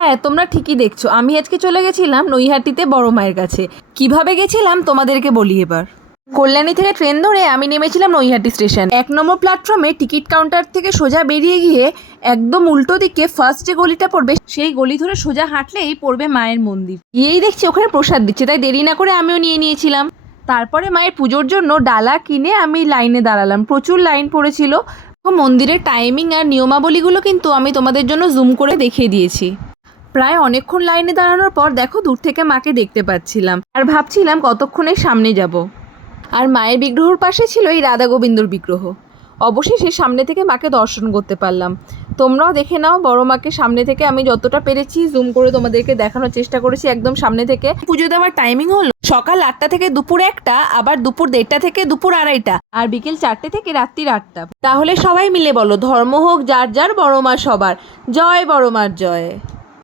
হ্যাঁ, তোমরা ঠিকই দেখছো। আমি আজকে চলে গেছিলাম নৈহাটিতে বড় মায়ের কাছে। কিভাবে গেছিলাম তোমাদেরকে বলি এবার। কল্যাণী থেকে ট্রেন ধরে আমি নেমেছিলাম নৈহাটি স্টেশন। 1 নম্বর প্ল্যাটফর্মে টিকিট কাউন্টার থেকে সোজা বেরিয়ে গিয়ে একদম উল্টো দিকে ফার্স্ট যে গলিটা পড়বে সেই গলি ধরে সোজা হাঁটলেই পড়বে মায়ের মন্দির। গিয়েই দেখছি ওখানে প্রসাদ দিচ্ছে, তাই দেরি না করে আমিও নিয়ে নিয়েছিলাম। তারপরে মায়ের পুজোর জন্য ডালা কিনে আমি লাইনে দাঁড়ালাম। প্রচুর লাইন পড়েছিল। মন্দিরের টাইমিং আর নিয়মাবলীগুলো কিন্তু আমি তোমাদের জন্য জুম করে দেখিয়ে দিয়েছি। প্রায় অনেকক্ষণ লাইনে দাঁড়ানোর পর দেখো দূর থেকে মাকে দেখতে পাচ্ছিলাম আর ভাবছিলাম কতক্ষণে সামনে যাব। আর মায়ের বিগ্রহর পাশে ছিল এই রাধা গোবিন্দর বিগ্রহ। অবশেষে সামনে থেকে মাকে দর্শন করতে পারলাম। তোমরাও দেখে নাও বড় মাকে সামনে থেকে। আমি যতটা পেরেছি জুম করে তোমাদেরকে দেখানোর চেষ্টা করেছি একদম সামনে থেকে। পুজো দেওয়ার টাইমিং হলো সকাল 8টা থেকে দুপুর 1টা, আবার দুপুর 1:30 থেকে দুপুর 2:30, আর বিকেল 4টে থেকে রাত্রি 8টা। তাহলে সবাই মিলে বলো, ধর্ম হোক যার যার, বড় মা সবার। জয় বড় মার জয়।